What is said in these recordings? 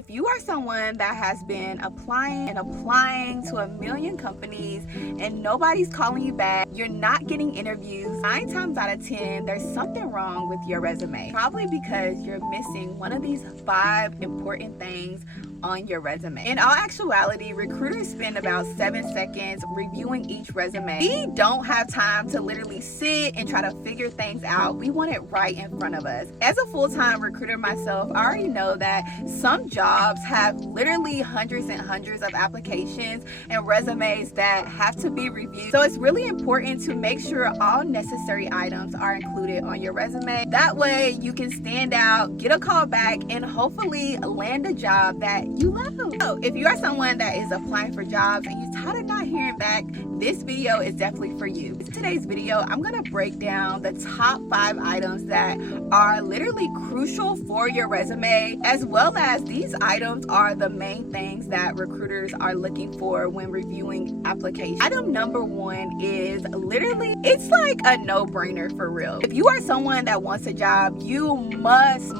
if you are someone that has been applying to a million companies and nobody's calling you back, you're not getting interviews, 9 times out of 10, there's something wrong with your resume. Probably because you're missing one of these 5 important things on your resume. In all actuality, recruiters spend about 7 seconds reviewing each resume. We don't have time to literally sit and try to figure things out. We want it right in front of us. As a full-time recruiter myself, I already know that some jobs have literally hundreds and hundreds of applications and resumes that have to be reviewed. So it's really important to make sure all necessary items are included on your resume. That way you can stand out, get a call back, and hopefully land a job that you love. So if you are someone that is applying for jobs and you're tired of not hearing back, this video is definitely for you. In today's video, I'm gonna break down the top 5 items that are literally crucial for your resume, as well as these items are the main things that recruiters are looking for when reviewing applications. Item number 1 is literally, it's like a no-brainer for real. If you are someone that wants a job, you must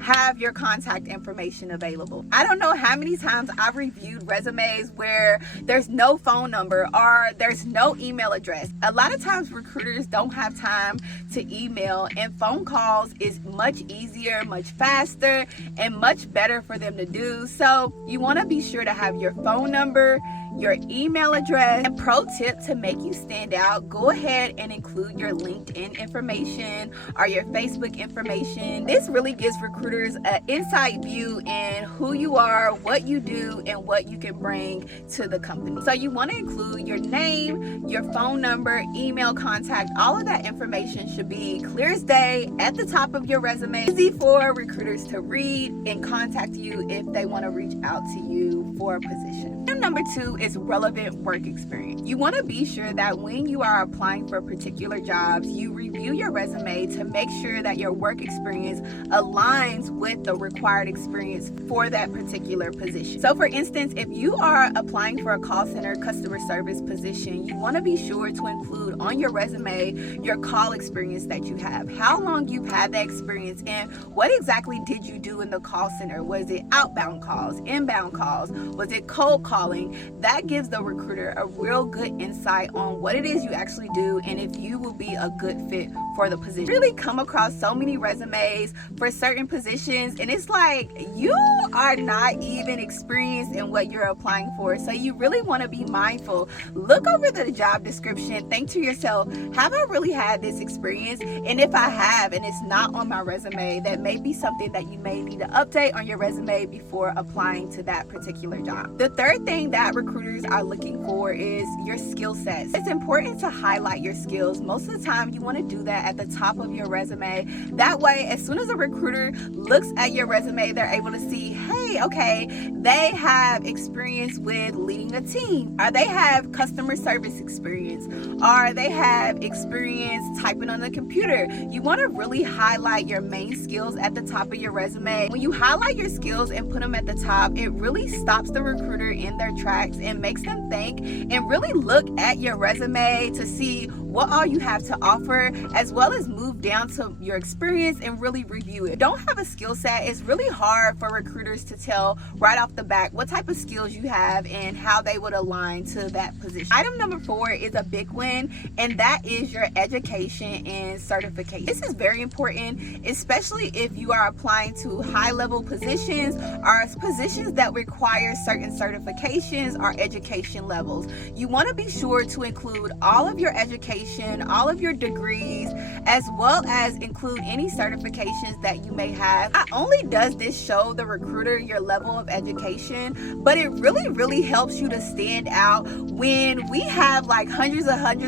have your contact information available. I don't know how many times I've reviewed resumes where there's no phone number or there's no email address. A lot of times recruiters don't have time to email, and phone calls is much easier, much faster, and much better for them to do. So you want to be sure to have your phone number, your email address. And pro tip to make you stand out, go ahead and include your LinkedIn information or your Facebook information. This really gives recruiters an inside view in who you are, what you do, and what you can bring to the company. So you want to include your name, your phone number, email contact. All of that information should be clear as day at the top of your resume. Easy for recruiters to read and contact you if they want to reach out to you for a position. Item number 2 is relevant work experience. You want to be sure that when you are applying for particular jobs, you review your resume to make sure that your work experience aligns with the required experience for that particular position. So for instance, if you are applying for a call center customer service position, you want to be sure to include on your resume your call experience that you have, how long you've had that experience, and what exactly did you do in the call center. Was it outbound calls, inbound calls? Was it cold calling? That gives the recruiter a real good insight on what it is you actually do and if you will be a good fit for the position. Really come across so many resumes for certain positions, and it's like you are not even experienced in what you're applying for. So you really want to be mindful. Look over the job description, think to yourself, have I really had this experience? And if I have and it's not on my resume, that may be something that you may need to update on your resume before applying to that particular job. The third thing that recruiters are looking for is your skill sets. It's important to highlight your skills. Most of the time you want to do that at the top of your resume. That way, as soon as a recruiter looks at your resume, they're able to see, hey, okay, they have experience with leading a team, or they have customer service experience, or they have experience typing on the computer. You want to really highlight your main skills at the top of your resume. When you highlight your skills and put them at the top, it really stops the recruiter in their tracks and makes them think and really look at your resume to see what all you have to offer, as well as move down to your experience and really review it. Don't have a skill set. It's really hard for recruiters to tell right off the bat what type of skills you have and how they would align to that position. Item number 4 is a big win, and that is your education and certification. This is very important, especially if you are applying to high-level positions or positions that require certain certifications or education levels. You want to be sure to include all of your education, all of your degrees, as well as include any certifications that you may have. Not only does this show the recruiter your level of education, but it really helps you to stand out. When we have like hundreds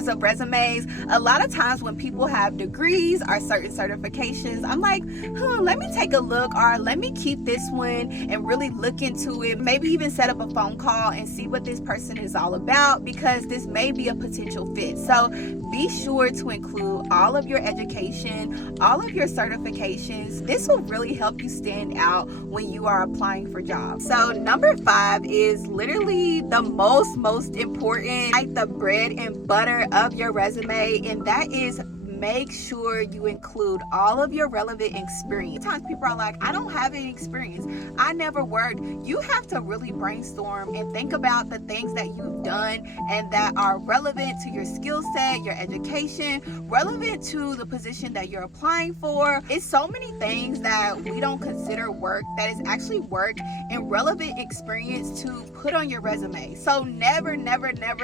of resumes, a lot of times when people have degrees or certain certifications, I'm like, let me take a look, or let me keep this one and really look into it. Maybe even set up a phone call and see what this person is all about, because this may be a potential fit. So be sure to include all of your education, all of your certifications. This will really help you stand out when you are applying for jobs. So number 5 is literally the most important, like the bread and butter of your resume, and that is make sure you include all of your relevant experience. Sometimes people are like, I don't have any experience, I never worked. You have to really brainstorm and think about the things that you've done and that are relevant to your skill set, your education, relevant to the position that you're applying for. It's so many things that we don't consider work that is actually work and relevant experience to put on your resume. So never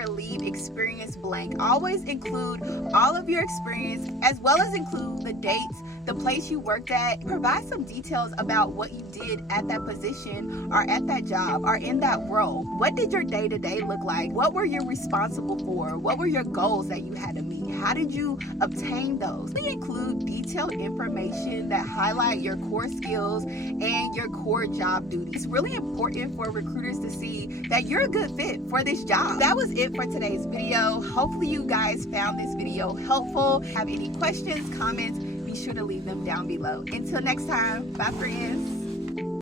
leave experience blank. Always include all of your experience, as well as include the dates, the place you worked at. Provide some details about what you did at that position or at that job or in that role. What did your day-to-day look like? What were you responsible for? What were your goals that you had to meet? How did you obtain those? We include detailed information that highlight your core skills and your core job duties. It's really important for recruiters to see that you're a good fit for this job. That was it for today's video. Hopefully you guys found this video helpful. Have any questions, comments, be sure to leave them down below. Until next time, bye friends.